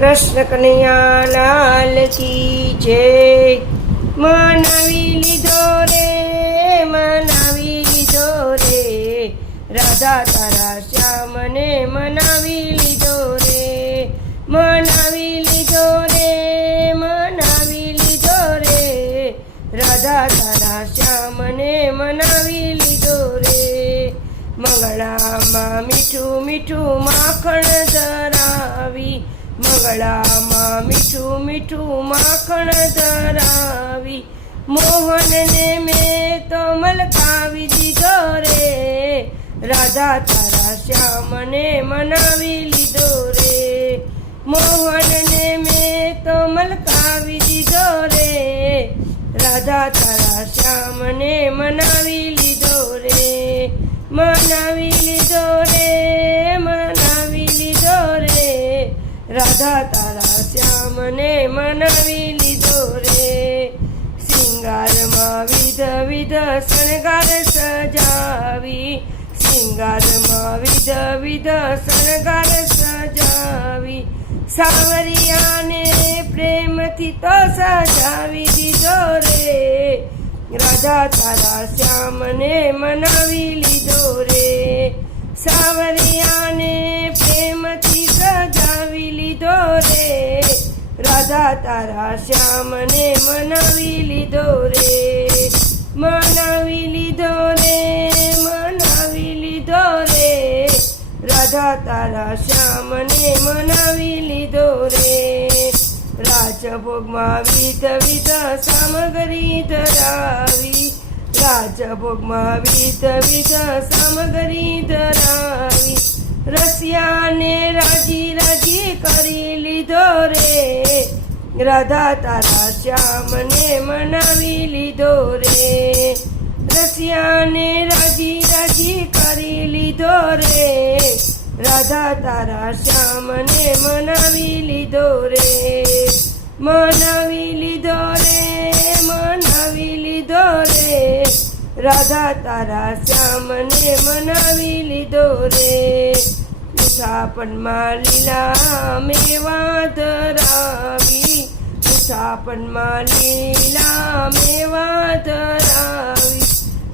કૃષ્ણ કનૈયાલાલ કી જય મનાવી લીધો રે, મનાવી લીધો રે. રાધા તારા શ્યામને મનાવી લીધો રે, મનાવી લીધો રે, મનાવી લીધો રે. રાધા તારા શ્યામને મનાવી લીધો રે. મંગળામાં મીઠું મીઠું માખણ ધરાવી મંગળામાં મીઠું મીઠું માખણ ધરાવી, મોહનને મેં તો મલકાવી દીધો રે. રાધા તારા શ્યામને મનાવી લીધો રે. મોહનને મેં તો મલકાવી દીધો રે. રાધા તારા શ્યામને મનાવી લીધો રે. મનાવી રાધા તારા શ્યામને મનાવી લીધો રે. શિંગારમાં વિધ વિધ શણગાર સજાવી. શિંગારમાં વિધ વિધ શણગાર સજાવી. સાવરિયાને પ્રેમથી તો સજાવી દીધો રે. રાધા તારા શ્યામને મનાવી લીધો રે. સાવરિયાને તારા શ્યામને મનાવી લીધો રે મનાવી લીધો રે મનાવી લીધો રે રાધા તારા શ્યામને મનાવી લીધો રે રાજભોગમાં વિધ વિધ સામગ્રી ધરાવી રાજભોગમાં વિધ વિધ સામગ્રી ધરાવી રસિયાને રાજી રાજી કરી લીધો રે રાધા તારા શ્યામને મનાવી લીધો રે. રસિયાને રાજી રાજી કરી લીધો રે. રાધા તારા શ્યામને મનાવી લીધો રે. મનાવી લીધો રે, મનાવી લીધો રે. રાધા તારા શ્યામને મનાવી લીધો રે. મુસાફનમાં લીલા મેવા ધરાવી મુસાફનમાં લીલા મેવા ધરાવી.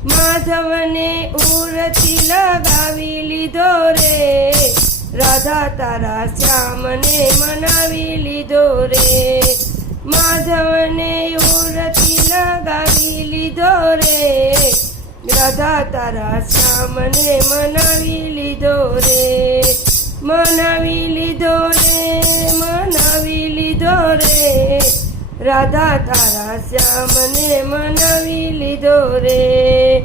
માધવને ઉરથી લગાવી લીધો રે. રાધા તારા શ્યામને મનાવી લીધો રે. માધવને ઉરથી લગાવી લીધો રે. રાધા તારા શ્યામને મનાવી લીધો રે. મનાવી રાધા તારા શ્યામને મનાવી લીધો રે.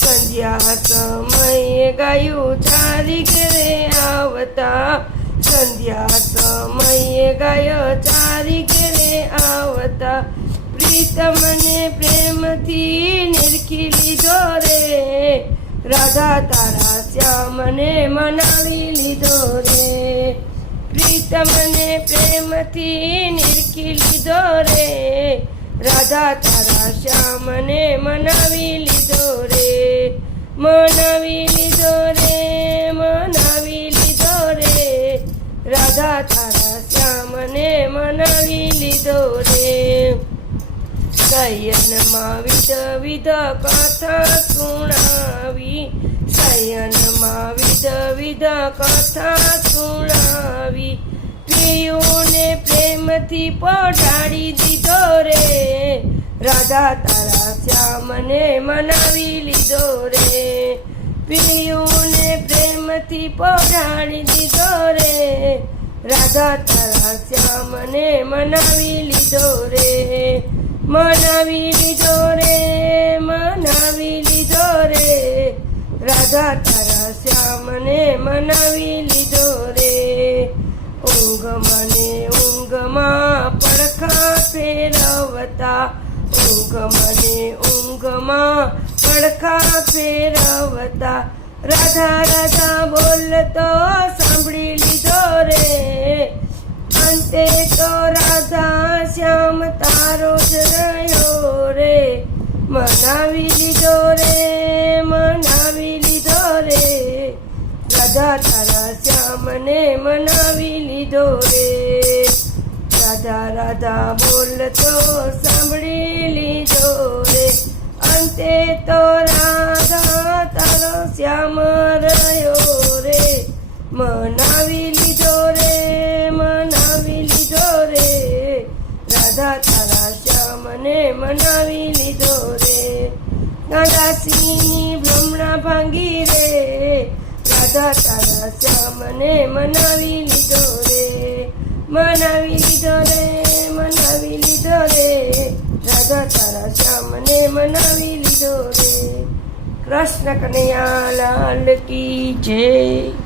સંધ્યા સમયે ગાયું ચારી ઘરે આવતા. સંધ્યા સમયે ગાયો ચારી ઘરે આવતા. પ્રીતમને પ્રેમથી નિરખી લીધો રે. રાધા તારા શ્યામને મનાવી લીધો રે. પ્રીતમને પ્રેમથી નિરખી લીધો રે રાધા તારા શ્યામને મનાવી લીધો રે મનાવી લીધો રે મનાવી લીધો રે રાધા તારા શ્યામને મનાવી લીધો રે શયનમાં વિધ વિધ કથા સુણાવી શયનમાં વિધ વિધ કથા સુણાવી. પ્રિયોને પ્રેમથી પઢાડી દીધો રે. રાધા તારા શ્યામને મનાવી લીધો રે. પ્રિયોને પ્રેમથી પઢાડી દીધો રે. રાધા તારા શ્યામને મનાવી લીધો રે. મનાવી લીધો રે, મનાવી રાધા તારા શ્યામને મનાવી લીધો રે. ઊંઘ મને ઊંઘમાં પડખા ફેરવતા. ઊંઘ મને ઊંઘમાં પડખા ફેરવતા. રાધા રાધા બોલતો સાંભળી લીધો રે. અંતે તો રાધા શ્યામ તારો જ રહ્યો રે. મનાવી તારા શ્યામને મનાવી લીધો રે. રાધા રાધા બોલતો સાંભળી લીધો રે. અંતે તો રાધા તારો શ્યામ રહ્યો રે. મનાવી લીધો રે, મનાવી લીધો રે. રાધા તારા શ્યામને મનાવી લીધો રે. દાસીની ભ્રમણા ભાંગી રે. રાધા તારા શ્યામને મનાવી લીધો રે, મનાવી લીધો રે, મનાવી લીધો રે. રાધા તારા શ્યામને મનાવી લીધો રે. કૃષ્ણ કનૈયા લાલ કી જય.